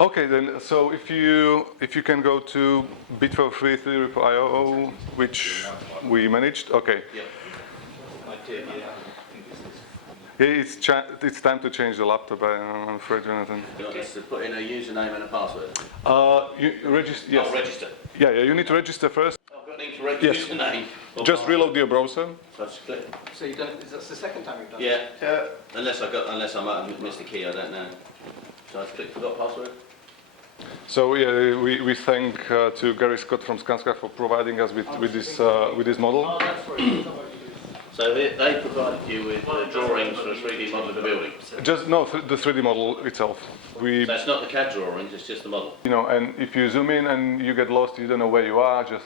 Okay, then. So if you can go to Bid4Free repo.io, which we managed. Okay. Yeah. I did. Yeah. Yeah, it's time to change the laptop. I'm afraid, Jonathan. You want us to put in a username and a password? You register. Yes. Oh, register. Yeah. You need to register first. I've got need to register username. Just reload your browser. So I just click. So you've done it, that's the second time you've done Yeah. it? Unless I might have missed the key, I don't know. So I just click forgot password. So yeah, we thank to Gary Scott from Skanska for providing us with this model. Oh, that's for you. So they provided you with drawings for a 3D model of the building. Just no, the 3D model itself. So it's not the CAD drawings, it's just the model. You know, and if you zoom in and you get lost, you don't know where you are. Just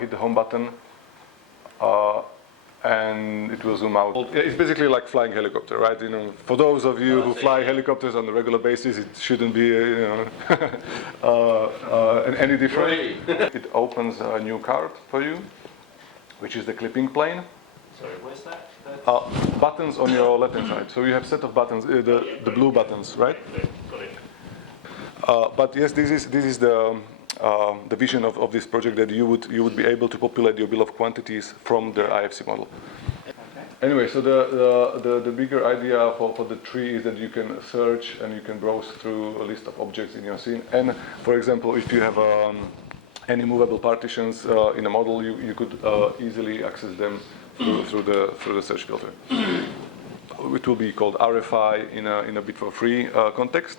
hit the home button, and it will zoom out. It's basically like flying helicopter, right? You know, for those of you who fly helicopters on a regular basis, it shouldn't be any different. It opens a new card for you, which is the clipping plane. Sorry, where's that? Buttons on your left-hand side. So you have a set of buttons, the blue buttons, right? Got it. But yes, this is the vision of this project, that you would be able to populate your bill of quantities from the IFC model. Okay. Anyway, so the bigger idea for the tree is that you can search and you can browse through a list of objects in your scene. And for example, if you have any movable partitions in a model, you could easily access them through the search filter. It will be called RFI in a Bid4Free context.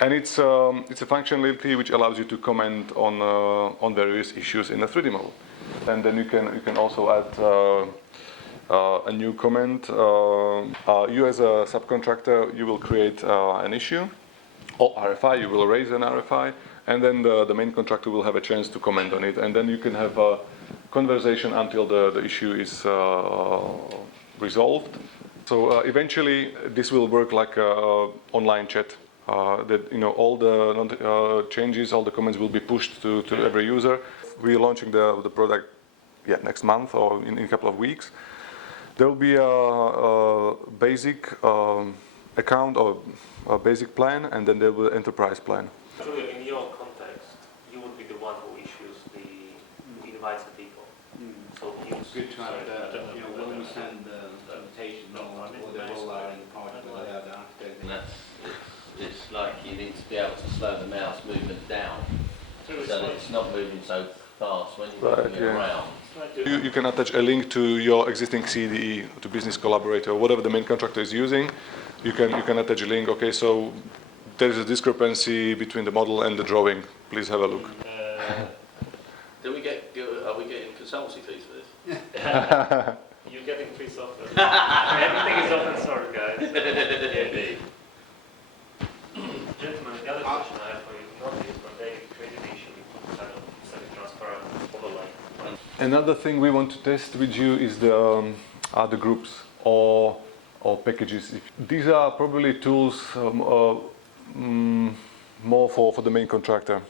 And it's a functionality which allows you to comment on various issues in a 3D model. And then you can also add a new comment. You as a subcontractor, you will create an issue, or RFI. You will raise an RFI, and then the main contractor will have a chance to comment on it. And then you can have a conversation until the issue is resolved. So eventually, this will work like an online chat. That all the changes, all the comments will be pushed to every user. We're launching the product next month or in a couple of weeks. There will be a basic account or a basic plan, and then there will be an enterprise plan. Julia, in your context, you would be the one who issues the invites the people. So It's good to have when we send the invitation or the rollout in the project where they have the architect. And it's like you need to be able to slow the mouse movement down so that it's not moving so fast when you're moving it around. You can attach a link to your existing CDE, to Business Collaborator, whatever the main contractor is using. You can attach a link. Okay, so there is a discrepancy between the model and the drawing. Please have a look. Are we getting consultancy fees for this? you're getting free software. Everything is open source, guys. Indeed. Gentlemen, the other question I have for you, notice when they created the issue, kind of semi-transparent overlay. Another thing we want to test with you is the groups or packages. These are probably tools more for the main contractor.